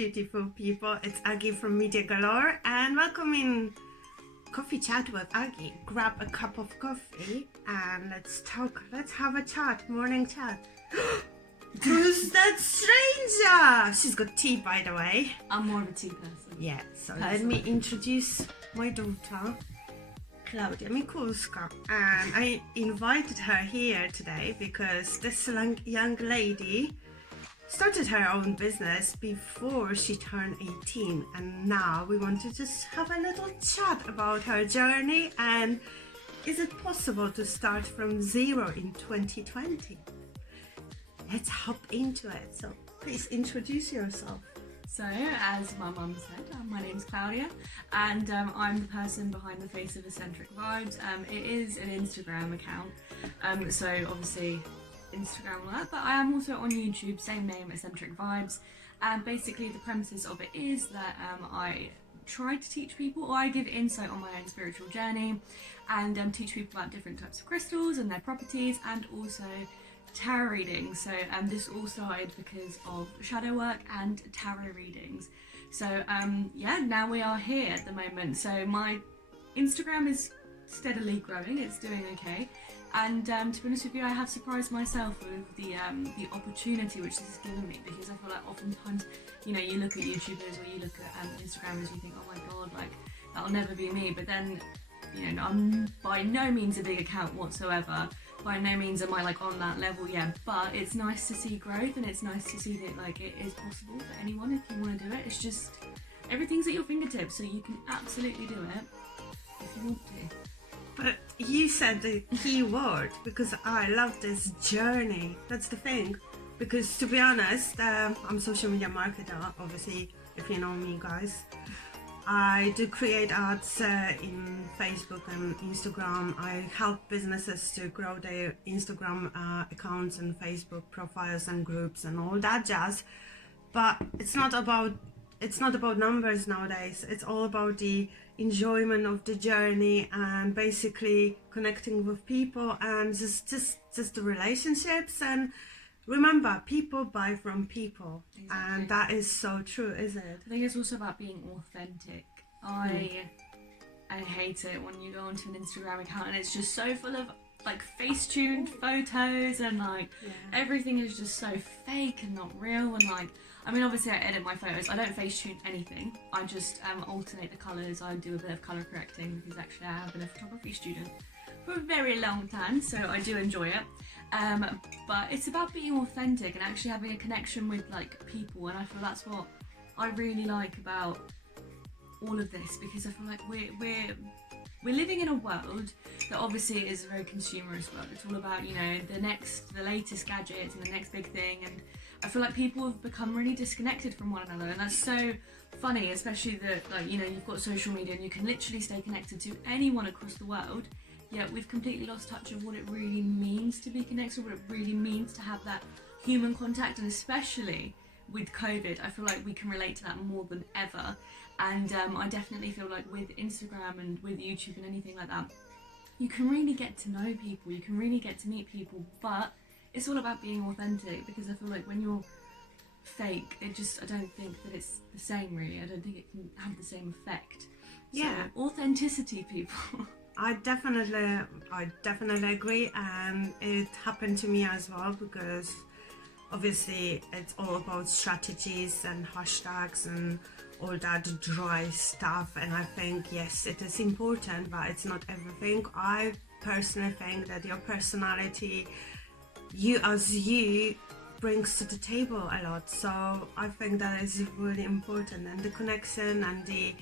beautiful people. It's Aggy from Media Galore and welcome in Coffee Chat with Aggy. Grab a cup of coffee and let's talk. Let's have a chat, morning chat. Who's that stranger? She's got tea, by the way. I'm more of a tea person. Yeah, so let me introduce my daughter, Klaudia Mikulska. And I invited her here today because this young lady started her own business before she turned 18, and now we want to just have a little chat about her journey and is it possible to start from zero in 2020? Let's hop into it. So please introduce yourself. So, as my mum said, my name's Claudia, and I'm the person behind the face of Eccentric Vibes. It is an Instagram account, so obviously Instagram and that, but I am also on YouTube, same name, Eccentric Vibes, and basically the premises of it is that I try to teach people, or I give insight on my own spiritual journey, and teach people about different types of crystals and their properties, and also tarot readings. So this all started because of shadow work and tarot readings. So yeah, now we are here at the moment. So my Instagram is steadily growing, it's doing okay, and to be honest with you, I have surprised myself with the opportunity which this has given me, because I feel like oftentimes, you know, you look at YouTubers or you look at Instagrammers, you think, oh my god, like that'll never be me, but then, you know, I'm by no means a big account whatsoever. By no means am I like on that level yet, but it's nice to see growth, and it's nice to see that like it is possible for anyone if you want to do it. It's just everything's at your fingertips, so you can absolutely do it if you want to. But you said the key word, because I love this journey. That's the thing. Because to be honest, I'm a social media marketer, obviously, if you know me, guys. I do create ads in Facebook and Instagram. I help businesses to grow their Instagram accounts and Facebook profiles and groups and all that jazz. But it's not about numbers nowadays. It's all about the enjoyment of the journey and basically connecting with people and just the relationships. And remember, people buy from people. Exactly. And that is so true, isn't it? I think it's also about being authentic. I hate it when you go onto an Instagram account and it's just so full of like face-tuned photos and like everything is just so fake and not real, and like, I mean, obviously I edit my photos, I don't face-tune anything, I just alternate the colours, I do a bit of colour correcting, because actually I have been a photography student for a very long time, so I do enjoy it. But it's about being authentic and actually having a connection with like people, and I feel that's what I really like about all of this, because I feel like we're living in a world that obviously is a very consumerist world. It's all about, you know, the latest gadgets and the next big thing, and I feel like people have become really disconnected from one another, and that's so funny, especially that, like, you know, you've got social media and you can literally stay connected to anyone across the world, yet we've completely lost touch of what it really means to be connected, what it really means to have that human contact, and especially with COVID, I feel like we can relate to that more than ever. And I definitely feel like with Instagram and with YouTube and anything like that, you can really get to know people, you can really get to meet people, but it's all about being authentic, because I feel like when you're fake, I don't think that it's the same really. I don't think it can have the same effect. Yeah. So, authenticity, people. I definitely agree, and it happened to me as well, because obviously it's all about strategies and hashtags and all that dry stuff, and I think yes, it is important, but it's not everything. I personally think that your personality, you as you, brings to the table a lot, so I think that is really important, and the connection and the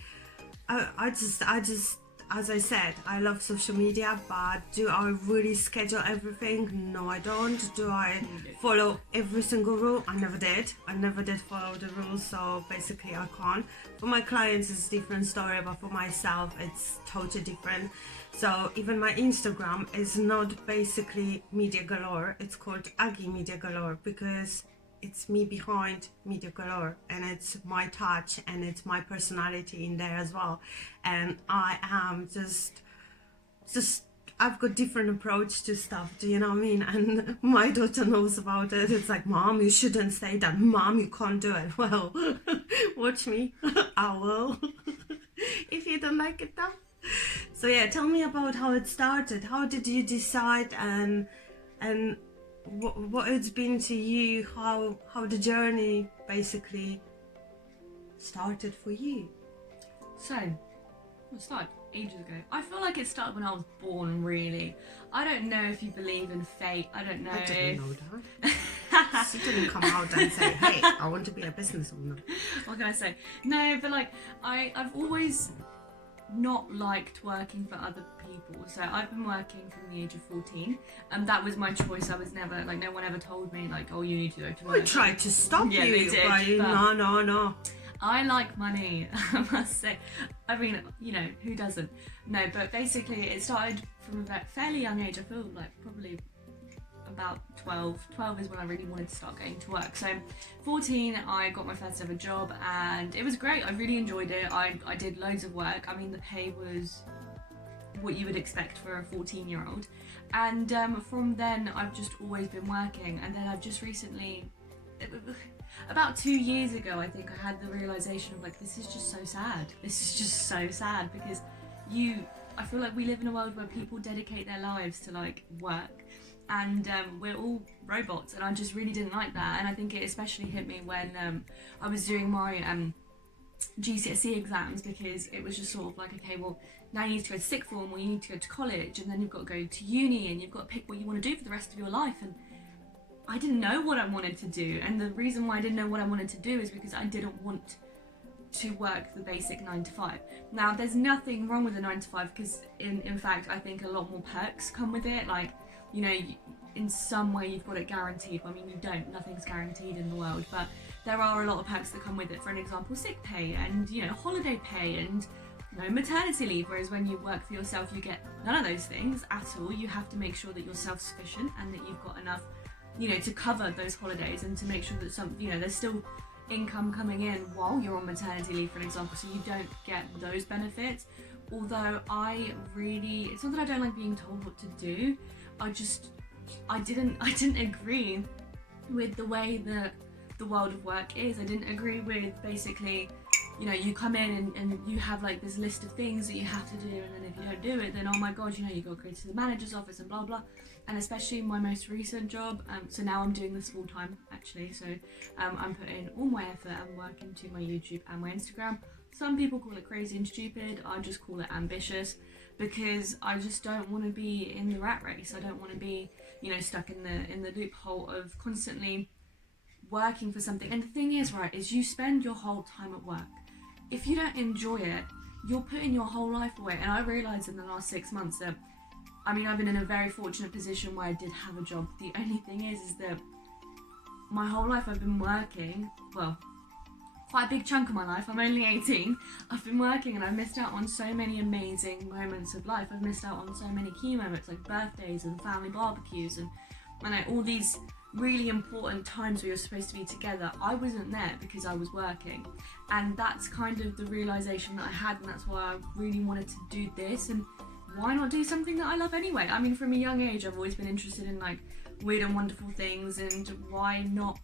I just as I said, I love social media, but do I really schedule everything? No, I don't. Do I follow every single rule? I never did. I never did follow the rules, so basically I can't. For my clients, it's a different story, but for myself, it's totally different. So even my Instagram is not basically Media Galore. It's called Aggy Media Galore, because it's me behind Media Galore, and it's my touch and it's my personality in there as well, and I am just I've got different approach to stuff, do you know what I mean? And my daughter knows about it. It's like, Mom, you shouldn't say that. Mom, you can't do it. Well, watch me. I will. If you don't like it though. So yeah, tell me about how it started. How did you decide, and what it's been to you, how the journey basically started for you? So, it started ages ago. I feel like it started when I was born, really. I don't know if you believe in fate. I don't know. I didn't know that. She didn't come out and say, hey, I want to be a business owner. What can I say? No, but like, I've always not liked working for other people. So I've been working from the age of 14, and that was my choice. I was never, like, no one ever told me, like, oh, you need to go to work. I tried to stop Yeah, you. they did, But no. I like money, I must say. I mean, you know, who doesn't? No, but basically it started from a fairly young age. I feel like probably about 12. 12 is when I really wanted to start going to work. So 14, I got my first ever job, and it was great. I really enjoyed it. I did loads of work. I mean, the pay was what you would expect for a 14-year-old. And from then, I've just always been working. And then I've just recently, about 2 years ago, I think, I had the realization of like, this is just so sad. This is just so sad, because I feel like we live in a world where people dedicate their lives to like work, and we're all robots, and I just really didn't like that. And I think it especially hit me when I was doing my GCSE exams, because it was just sort of like, okay, well, now you need to go to sixth form, or you need to go to college, and then you've got to go to uni, and you've got to pick what you want to do for the rest of your life. And I didn't know what I wanted to do, and the reason why I didn't know what I wanted to do is because I didn't want to work the basic 9 to 5. Now, there's nothing wrong with a 9 to 5, because in fact, I think a lot more perks come with it. Like, you know, in some way you've got it guaranteed. I mean, you don't, nothing's guaranteed in the world, but there are a lot of perks that come with it. For an example, sick pay, and, you know, holiday pay, and, you know, maternity leave. Whereas when you work for yourself, you get none of those things at all. You have to make sure that you're self-sufficient and that you've got enough, you know, to cover those holidays, and to make sure that you know, there's still income coming in while you're on maternity leave, for example, so you don't get those benefits. Although it's not that I don't like being told what to do, I didn't agree with the way that the world of work is. I didn't agree with, basically, you know, you come in and you have like this list of things that you have to do, and then if you don't do it, then oh my god, you know, you got to go to the manager's office and blah blah. And especially my most recent job, so now I'm doing this full time actually, so I'm putting all my effort and work into my YouTube and my Instagram. Some people call it crazy and stupid, I just call it ambitious, because I just don't want to be in the rat race. I don't want to be, you know, stuck in the loophole of constantly working for something. And the thing is, right, is you spend your whole time at work. If you don't enjoy it, you're putting your whole life away. And I realised in the last 6 months that, I mean, I've been in a very fortunate position where I did have a job. The only thing is that my whole life I've been working, well, quite a big chunk of my life, I'm only 18, I've been working, and I've missed out on so many amazing moments of life. I've missed out on so many key moments, like birthdays and family barbecues, and all these really important times where you're supposed to be together. I wasn't there because I was working, and that's kind of the realisation that I had, and that's why I really wanted to do this. And why not do something that I love anyway? I mean, from a young age, I've always been interested in like weird and wonderful things, and why not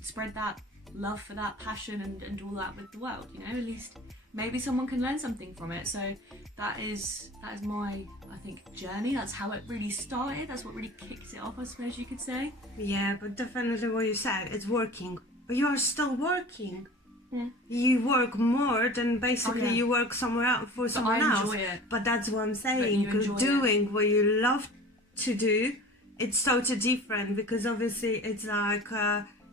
spread that love for that passion and all that with the world, you know? At least maybe someone can learn something from it. So that is my, I think, journey. That's how it really started. That's what really kicked it off, I suppose you could say. Yeah, but definitely what you said, it's working. But you are still working. Yeah. You work more than basically you work somewhere else for someone else. Enjoy it. But that's what I'm saying. Because doing what you love to do, it's totally different. Because obviously it's like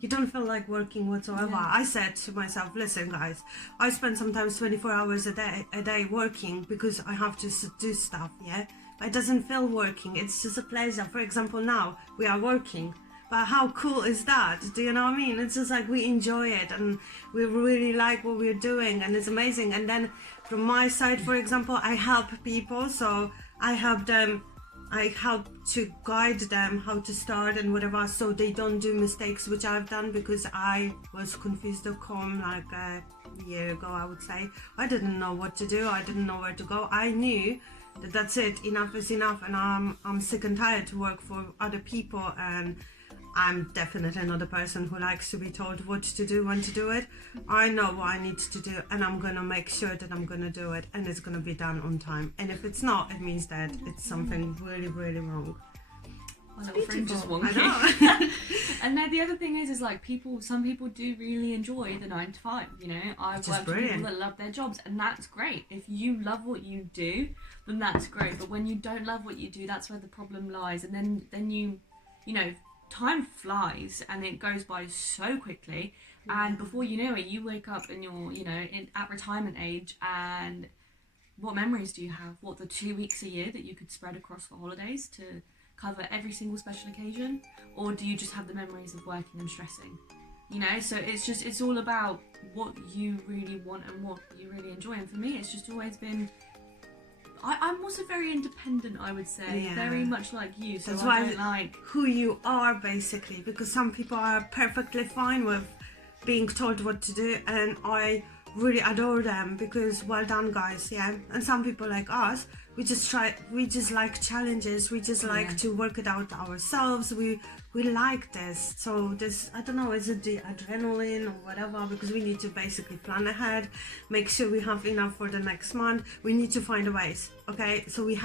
you don't feel like working whatsoever. Yeah. I said to myself, listen guys, I spend sometimes 24 hours a day working because I have to do stuff, yeah? But it doesn't feel working. It's just a pleasure. For example, now we are working. But how cool is that? Do you know what I mean? It's just like we enjoy it and we really like what we're doing, and it's amazing. And then from my side, for example, I help people. So I help them, I help to guide them how to start and whatever, so they don't do mistakes which I've done, because I was confused.com like a year ago, I would say. I didn't know what to do. I didn't know where to go. I knew that's it, enough is enough, and I'm sick and tired to work for other people, and I'm definitely not a person who likes to be told what to do, when to do it. I know what I need to do, and I'm gonna make sure that I'm gonna do it, and it's gonna be done on time. And if it's not, it means that it's something really, really wrong. My little friend just wonky. I know. And then the other thing is like some people do really enjoy the 9 to 5. You know, I've worked with people that love their jobs, and that's great. If you love what you do, then that's great. But when you don't love what you do, that's where the problem lies. And then you know, time flies and it goes by so quickly. And before you know it, you wake up and you're, you know, at retirement age, and what memories do you have? What, the 2 weeks a year that you could spread across the holidays to cover every single special occasion? Or do you just have the memories of working and stressing? You know, so it's all about what you really want and what you really enjoy. And for me, it's just always been, I'm also very independent, I would say, very much like you. So that's I don't like who you are, basically, because some people are perfectly fine with being told what to do, and I really adore them, because well done, guys. Yeah. And some people like us, we just like challenges, we just like to work it out ourselves, we like this. So this, I don't know, is it the adrenaline or whatever, because we need to basically plan ahead, make sure we have enough for the next month, we need to find ways, okay? So we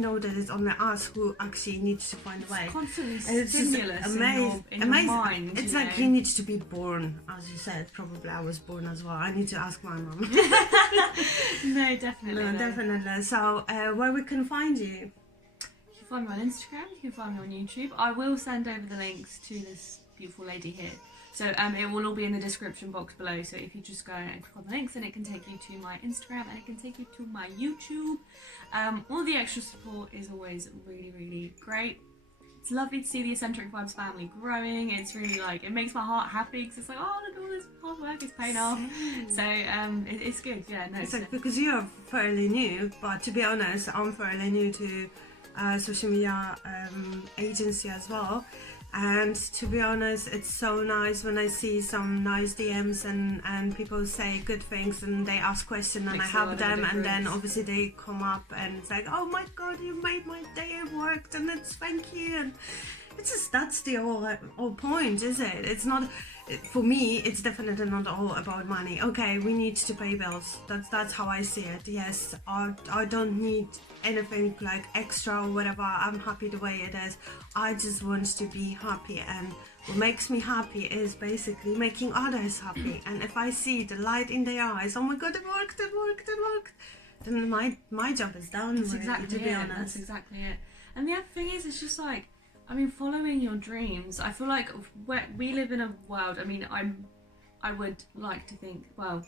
know that it's only us who actually needs to find a way. It's constantly stimulus in your mind. It's like you need to be born, as you said. Probably I was born as well. I need to ask my mum. No, definitely. No, definitely. So where we can find you? You can find me on Instagram, you can find me on YouTube. I will send over the links to this beautiful lady here. So it will all be in the description box below. So if you just go and click on the links, then it can take you to my Instagram and it can take you to my YouTube. All the extra support is always really, really great. It's lovely to see the Eccentric Vibes family growing. It's really like, it makes my heart happy, because it's like, oh, look, all this hard work is paying off. So it's good, yeah. No, it's like, because you're fairly new, but to be honest, I'm fairly new to social media agency as well. And to be honest, it's so nice when I see some nice DMs and people say good things and they ask questions and I help them, and then obviously they come up and it's like, oh my god, you made my day, it worked, and it's thank you. And it's just, that's the whole point, is it? It's not, for me, it's definitely not all about money. Okay, we need to pay bills. That's how I see it. Yes, I don't need anything like extra or whatever. I'm happy the way it is. I just want to be happy, and what makes me happy is basically making others happy. And if I see the light in their eyes, oh my god, it worked, then my job is done. That's exactly to be honest. That's exactly it. And the other thing is, it's just like, I mean, following your dreams, I feel like we live in a world, I mean, I would like to think, well,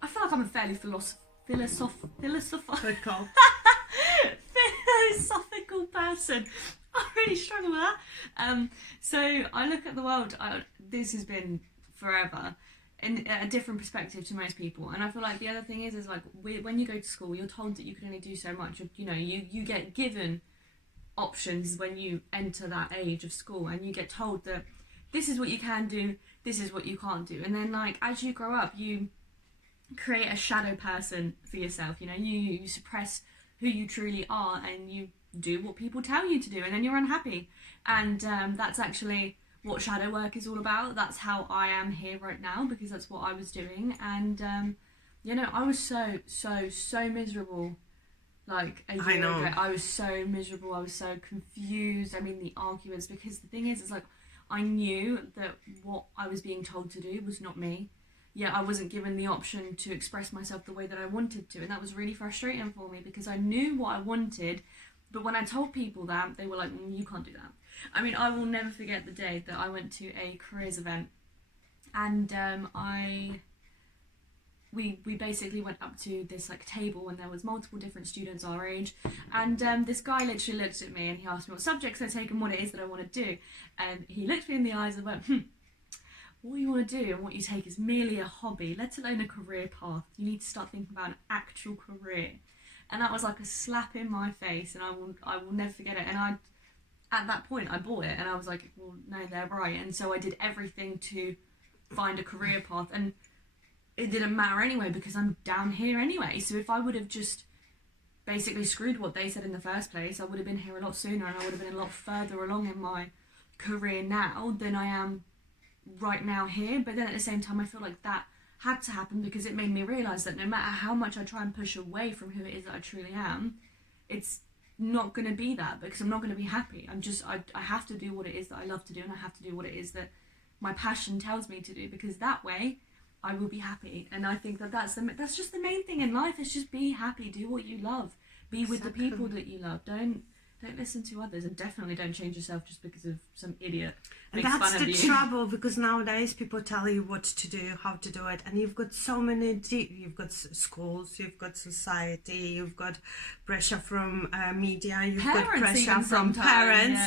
I feel like I'm a fairly philosophical person. I really struggle with that. So I look at the world, this has been forever, in a different perspective to most people. And I feel like the other thing is like, when you go to school, you're told that you can only do so much. You know, you get given options when you enter that age of school, and you get told that this is what you can do, this is what you can't do. And then like, as you grow up, you create a shadow person for yourself. You know, you suppress who you truly are, and you do what people tell you to do, and then you're unhappy. And that's actually what shadow work is all about. That's how I am here right now, because that's what I was doing. And you know, I was so miserable like a year ago. I was so miserable, I was so confused. I mean, the arguments, because the thing is like, I knew that what I was being told to do was not me. Yeah, I wasn't given the option to express myself the way that I wanted to, and that was really frustrating for me, because I knew what I wanted, but when I told people that, they were like, you can't do that. I mean, I will never forget the day that I went to a careers event, and we basically went up to this like table, and there was multiple different students our age, and this guy literally looked at me and he asked me what subjects I take and what it is that I want to do, and he looked me in the eyes and went, what you want to do and what you take is merely a hobby, let alone a career path. You need to start thinking about an actual career. And that was like a slap in my face, and I will never forget it. And at that point I bought it, and I was like, well, no, they're right. And so I did everything to find a career path, and it didn't matter anyway, because I'm down here anyway. So if I would have just basically screwed what they said in the first place, I would have been here a lot sooner, and I would have been a lot further along in my career now than I am right now here. But then at the same time, I feel like that had to happen because it made me realise that no matter how much I try and push away from who it is that I truly am, it's not going to be that, because I'm not going to be happy. I have to do what it is that I love to do, and I have to do what it is that my passion tells me to do, because that way I will be happy. And I think that that's just the main thing in life, is just be happy, do what you love, be with the people that you love. Don't listen to others, and definitely don't change yourself just because of some idiot and makes that's fun of the you. trouble, because nowadays people tell you what to do, how to do it, and you've got so many you've got schools, you've got society, you've got pressure from media, you've got pressure from parents,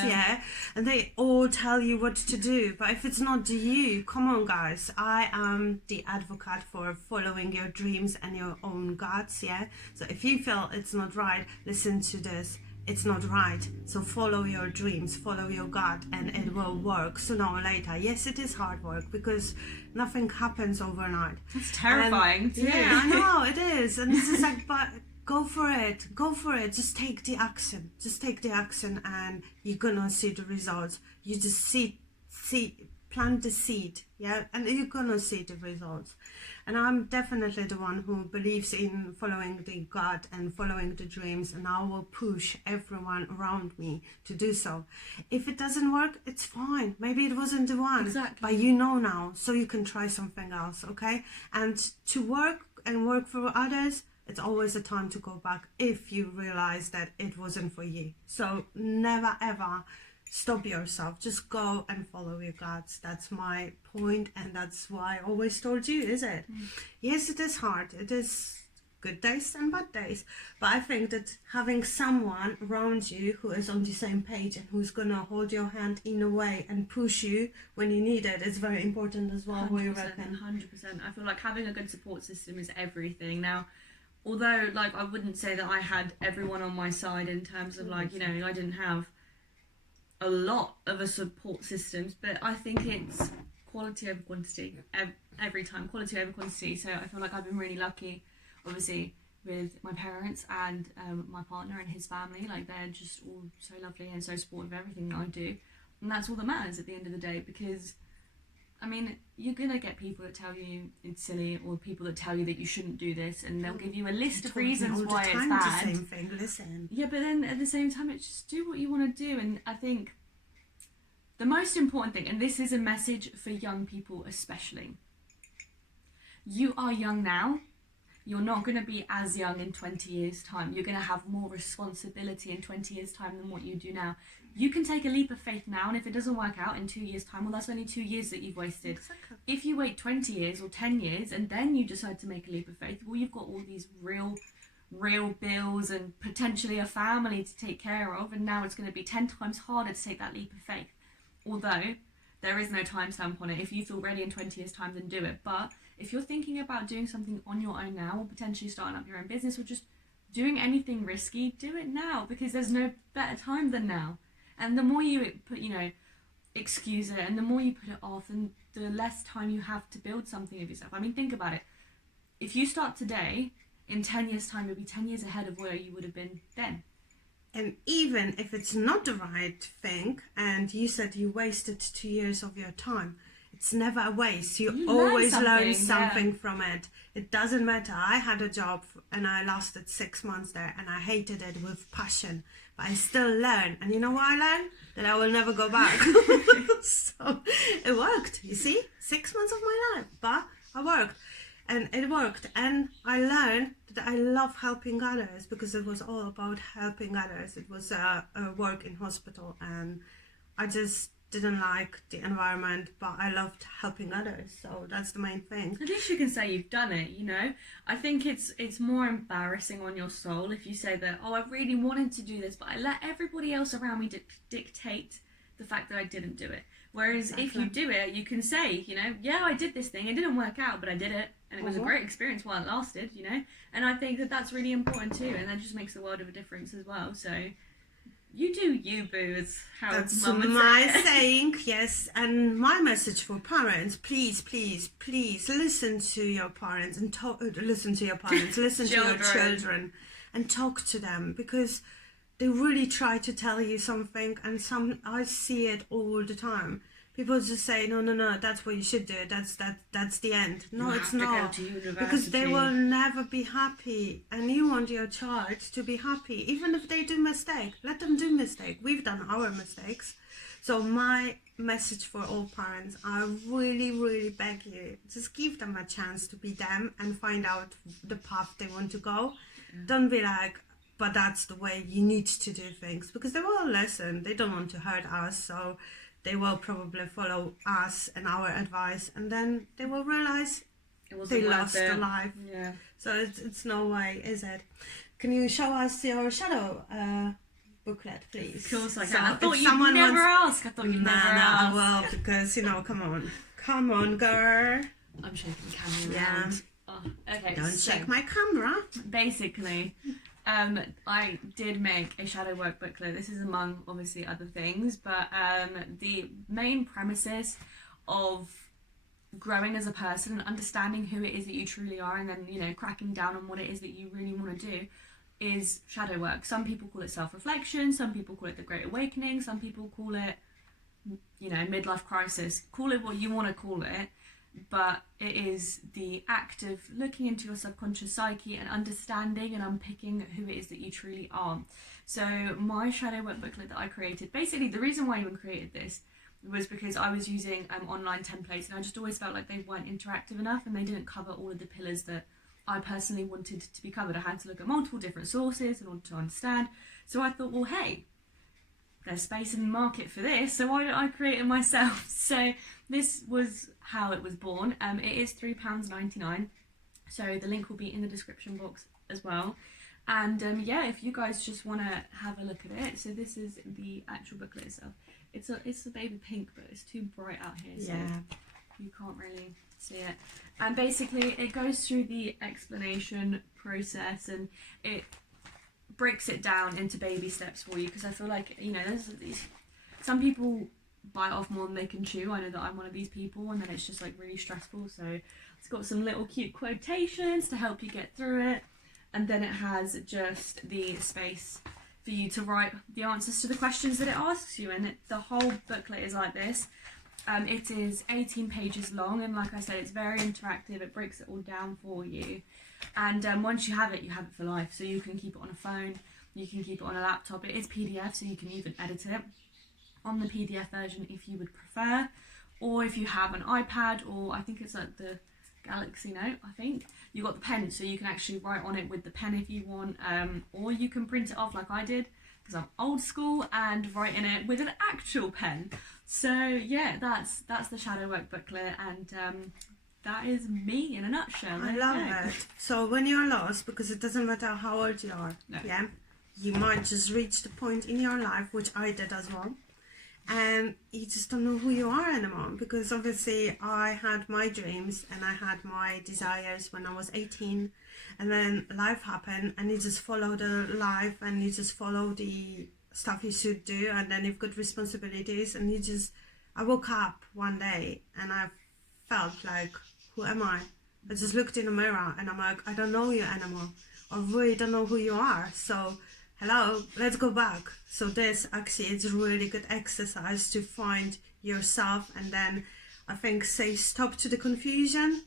and they all tell you what to do. But if it's not you, come on guys, I am the advocate for following your dreams and your own guts. So if you feel it's not right, listen to this. It's not right, so follow your dreams, follow your gut, and it will work sooner or later. Yes, it is hard work, because nothing happens overnight. It's terrifying too. Yeah, I know, it is. And this is like, but go for it, just take the action, and you're gonna see the results. You just plant the seed, and you're gonna see the results. And I'm definitely the one who believes in following the gut and following the dreams, and I will push everyone around me to do so. If it doesn't work, it's fine. Maybe it wasn't the one. Exactly. But you know now, so you can try something else, okay? And to work for others, it's always a time to go back if you realize that it wasn't for you. So never ever stop yourself, just go and follow your guts. That's my point, and that's why I always told you, is it? Yes, it is hard, it is good days and bad days, but I think that having someone around you who is on the same page and who's gonna hold your hand in a way and push you when you need it is very important as well. 100%, what you reckon? 100%. I feel like having a good support system is everything. Now, although like I wouldn't say that I had everyone on my side in terms of like, you know, I didn't have a lot of a support systems, but I think it's quality over quantity every time, quality over quantity. So I feel like I've been really lucky, obviously, with my parents and my partner and his family. Like, they're just all so lovely and so supportive of everything that I do, and that's all that matters at the end of the day. Because I mean, you're gonna get people that tell you it's silly, or people that tell you that you shouldn't do this, and they'll give you a list of reasons why it's bad. The same thing. Listen. Yeah, but then at the same time, it's just do what you want to do. And I think the most important thing, and this is a message for young people especially, you are young now. You're not going to be as young in 20 years' time. You're going to have more responsibility in 20 years' time than what you do now. You can take a leap of faith now, and if it doesn't work out in 2 years' time, well, that's only 2 years that you've wasted. Exactly. If you wait 20 years or 10 years and then you decide to make a leap of faith, well, you've got all these real bills and potentially a family to take care of, and now it's going to be 10 times harder to take that leap of faith. Although there is no timestamp on it. If you feel ready in 20 years' time, then do it. But if you're thinking about doing something on your own now, or potentially starting up your own business, or just doing anything risky, do it now, because there's no better time than now. And the more you put, excuse it, and the more you put it off, and the less time you have to build something of yourself. I mean, think about it. If you start today, in 10 years' time, you'll be 10 years ahead of where you would have been then. And even if it's not the right thing, and you said you wasted 2 years of your time, it's never a waste. You always learn something from it. It doesn't matter. I had a job and I lasted 6 months there, and I hated it with passion, but I still learn. And you know what I learned? That I will never go back. So it worked, you see? 6 months of my life, but I worked. And it worked, and I learned that I love helping others, because it was all about helping others. It was a work in hospital, and I just didn't like the environment, but I loved helping others, so that's the main thing. At least you can say you've done it, I think it's more embarrassing on your soul if you say that, oh, I really wanted to do this, but I let everybody else around me dictate the fact that I didn't do it. Whereas if you do it, you can say, yeah, I did this thing, it didn't work out, but I did it, and it was a great experience while it lasted, and I think that that's really important too, and that just makes a world of a difference as well. So you do you, boo, is how that's Mum would my say it. saying. Yes. And my message for parents, please listen to your parents, and listen to your parents, listen to your children, and talk to them, because they really try to tell you something, and I see it all the time. People just say, no, that's what you should do. That's the end. No, it's not. Because they will never be happy. And you want your child to be happy. Even if they do mistake, let them do mistake. We've done our mistakes. So my message for all parents, I really, really beg you, just give them a chance to be them and find out the path they want to go. Yeah. Don't be like, but that's the way you need to do things. Because they will listen. They don't want to hurt us. So they will probably follow us and our advice, and then they will realize they lost their life. Yeah. So it's no way, is it? Can you show us your shadow booklet, please? Of course I can. So I thought you'd never ask. I thought you'd never ask. Well, because, come on, girl. I'm shaking the camera around. Oh, okay. Don't shake my camera. Basically, I did make a shadow work booklet. This is among obviously other things, but the main premises of growing as a person and understanding who it is that you truly are, and then cracking down on what it is that you really want to do, is shadow work. Some people call it self-reflection, some people call it the Great Awakening, some people call it midlife crisis. Call it what you want to call it, but it is the act of looking into your subconscious psyche and understanding and unpicking who it is that you truly are. So my shadow work booklet that I created, basically the reason why I even created this was because I was using online templates, and I just always felt like they weren't interactive enough and they didn't cover all of the pillars that I personally wanted to be covered. I had to look at multiple different sources in order to understand. So I thought, well, hey, there's space in the market for this, so why don't I create it myself? So this was how it was born. It is £3.99, so the link will be in the description box as well. And if you guys just want to have a look at it, so this is the actual booklet itself. It's a baby pink, but it's too bright out here, so you can't really see it. And basically it goes through the explanation process, and it breaks it down into baby steps for you, because I feel like there's some people bite off more than they can chew. I know that I'm one of these people, and then it's just like really stressful. So it's got some little cute quotations to help you get through it, and then it has just the space for you to write the answers to the questions that it asks you. And the whole booklet is like this. It is 18 pages long, and like I said, it's very interactive. It breaks it all down for you, and once you have it for life. So you can keep it on a phone, you can keep it on a laptop. It is PDF, so you can even edit it on the PDF version if you would prefer, or if you have an iPad, or I think it's like the Galaxy Note, I think you got the pen, so you can actually write on it with the pen if you want, or you can print it off like I did, because I'm old school, and write in it with an actual pen. So yeah, that's the shadow work booklet, and that is me in a nutshell. I love it. So when you're lost, because it doesn't matter how old you are, you might just reach the point in your life, which I did as well, and you just don't know who you are anymore. Because obviously I had my dreams and I had my desires when I was 18, and then life happened, and you just follow the life, and you just follow the stuff you should do, and then you've got responsibilities, and I woke up one day and I felt like, who am I? I just looked in the mirror and I'm like, I don't know you anymore. I really don't know who you are. So hello, let's go back. So this actually is a really good exercise to find yourself, and then I think say stop to the confusion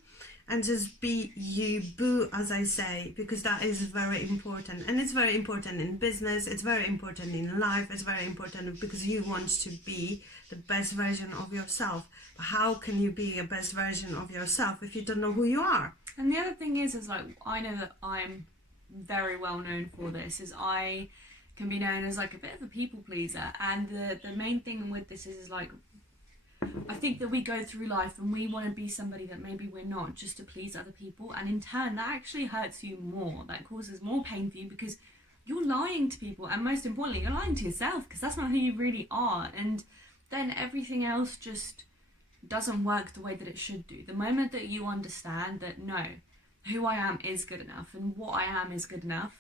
and just be you, boo, as I say, because that is very important. And it's very important in business, it's very important in life, it's very important because you want to be the best version of yourself. But how can you be a best version of yourself if you don't know who you are? And the other thing is like, I know that I'm very well known for this, is I can be known as like a bit of a people pleaser. And the main thing with this is like, I think that we go through life and we want to be somebody that maybe we're not, just to please other people, and in turn that actually hurts you more. That causes more pain for you, because you're lying to people, and most importantly you're lying to yourself, because that's not who you really are. And then everything else just doesn't work the way that it should do. The moment that you understand that no, who I am is good enough and what I am is good enough,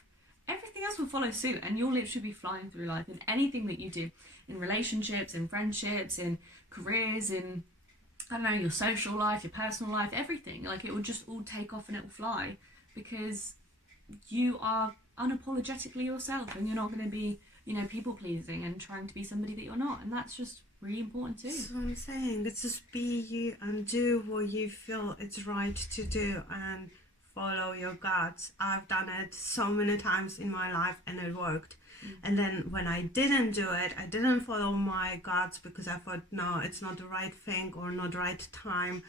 everything else will follow suit, and you'll literally be flying through life in anything that you do, in relationships, in friendships, in careers, in, I don't know, your social life, your personal life, everything. Like, it will just all take off and it will fly, because you are unapologetically yourself, and you're not going to be, you know, people pleasing and trying to be somebody that you're not, and that's just really important too. That's what I'm saying. It's just be you and do what you feel it's right to do and follow your guts. I've done it so many times in my life and it worked. And then when I didn't do it, I didn't follow my guts because I thought, no, it's not the right thing or not the right time.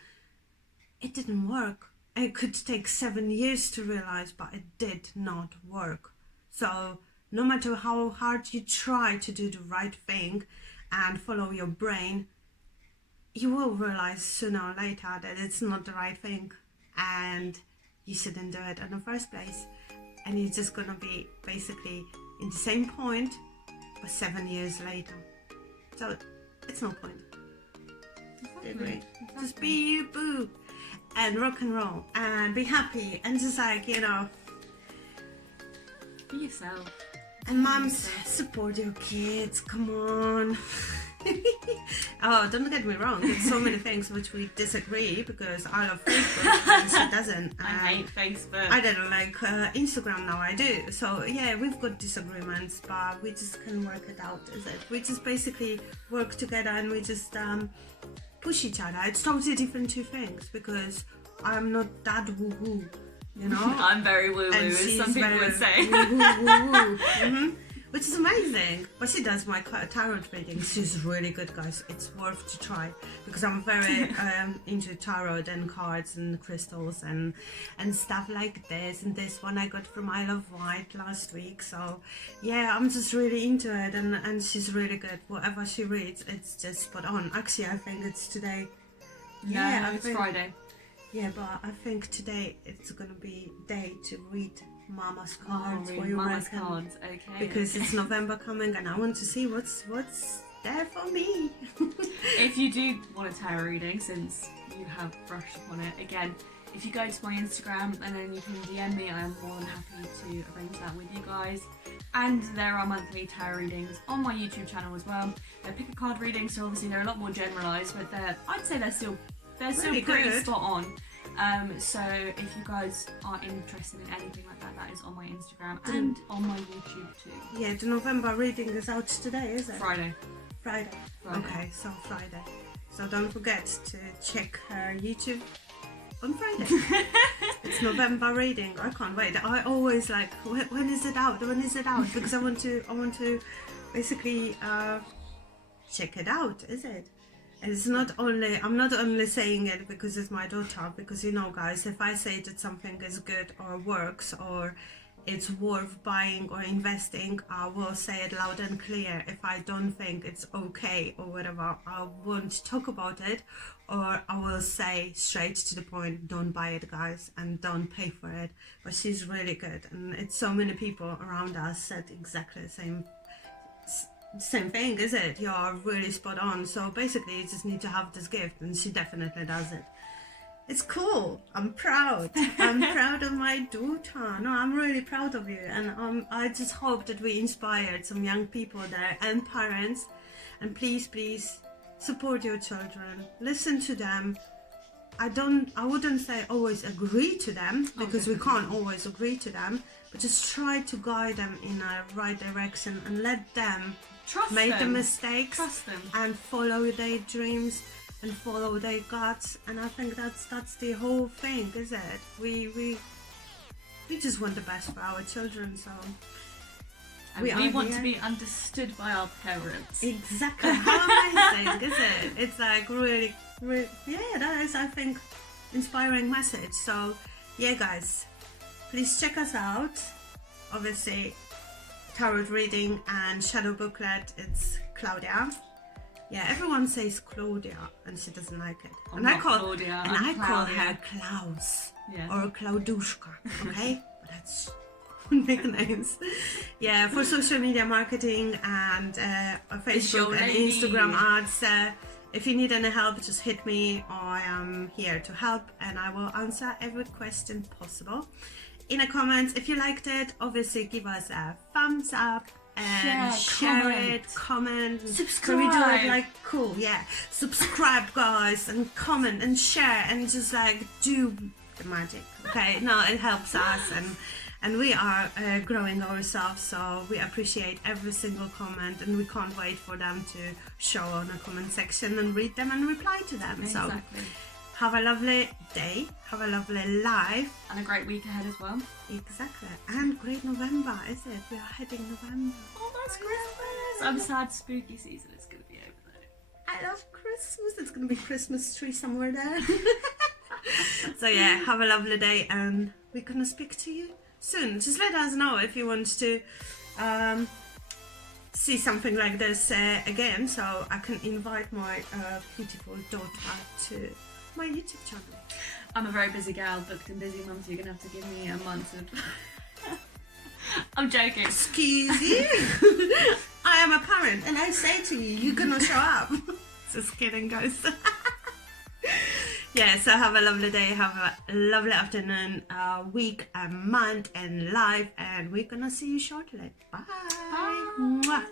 It didn't work. It could take 7 years to realize, but it did not work. So no matter how hard you try to do the right thing and follow your brain, you will realize sooner or later that it's not the right thing and you shouldn't do it in the first place. And you're just gonna be basically in the same point, but 7 years later. So it's no point. Exactly. Just be you, boo, and rock and roll, and be happy, and just like, you know, be yourself. And mums, support your kids, come on. Oh, don't get me wrong, there's so many things which we disagree, because I love Facebook and she doesn't. I hate Facebook. I don't like Instagram, now I do. So yeah, we've got disagreements, but we just can work it out, is it? We just basically work together and we just push each other. It's totally different two things, because I'm not that woo-woo, you know? I'm very woo-woo, as some people would say. Woo-woo. Mm-hmm. Which is amazing. But she does my tarot readings. She's really good, guys. It's worth to try, because I'm very into tarot and cards and crystals and stuff like this. And this one I got from I Love White last week. So yeah, I'm just really into it, and she's really good. Whatever she reads, it's just spot on. Actually, I think it's today. Yeah, it's Friday. Yeah, but I think today it's gonna be day to read Mama's cards. What you Mama's reckon? cards, okay. Because it's November coming, and I want to see what's there for me. If you do want a tarot reading, since you have brushed upon it, again, if you go to my Instagram and then you can DM me, I am more than happy to arrange that with you guys. And there are monthly tarot readings on my YouTube channel as well. They're pick a card readings, so obviously they're a lot more generalised, but I'd say they're still pretty good. spot on. So if you guys are interested in anything like that, that is on my Instagram and on my YouTube too. Yeah, the November reading is out today, is it? Friday. Okay, so Friday. So don't forget to check her YouTube on Friday. It's November reading. I can't wait. I always like, when is it out? When is it out? Because I want to basically check it out, is it? And it's not only, I'm not only saying it because it's my daughter, because you know, guys, if I say that something is good or works or it's worth buying or investing, I will say it loud and clear. If I don't think it's okay or whatever, I won't talk about it, or I will say straight to the point, don't buy it, guys, and don't pay for it. But she's really good, and it's so many people around us said exactly the same thing, is it? You're really spot on. So basically you just need to have this gift, and she definitely does it. It's cool. I'm proud. I'm proud of my daughter. No, I'm really proud of you, and I just hope that we inspired some young people there and parents. And please support your children, listen to them. I wouldn't say always agree to them, because we can't always agree to them, but just try to guide them in a right direction and let them make the mistakes and follow their dreams and follow their guts. And I think that's the whole thing, is it? We just want the best for our children, so and we want to be understood by our parents. Exactly. How amazing, is it? It's like really, yeah, that is, I think, inspiring message. So yeah, guys, please check us out. Obviously, tarot reading and shadow booklet, it's Claudia. Yeah, everyone says Claudia and she doesn't like it. I call her Klaus, or Klaudushka, okay? But that's nicknames. Yeah, for social media marketing and Facebook and Instagram ads. If you need any help, just hit me. I am here to help, and I will answer every question possible. In the comments, if you liked it, obviously give us a thumbs up and share it, comment, subscribe. So we do it like cool, yeah. Subscribe, guys, and comment and share, and just like do the magic. Okay, no, it helps us, and we are growing ourselves, so we appreciate every single comment, and we can't wait for them to show on a comment section and read them and reply to them. Exactly. So have a lovely day, have a lovely life. And a great week ahead as well. Exactly. And great November, is it? We are heading November. Almost Christmas. I'm sad spooky season is going to be over though. I love Christmas. It's going to be Christmas tree somewhere there. So yeah, have a lovely day, and we're going to speak to you soon. Just let us know if you want to see something like this again, so I can invite my beautiful daughter to my YouTube channel. I'm a very busy gal, booked and busy mum, so you're gonna have to give me a month of... I'm joking. Excuse you? I am a parent, and I say to you, you're gonna show up. Just kidding, guys. Yeah, so have a lovely day, have a lovely afternoon, week, a month, and life, and we're gonna see you shortly. Bye. Bye. Mwah.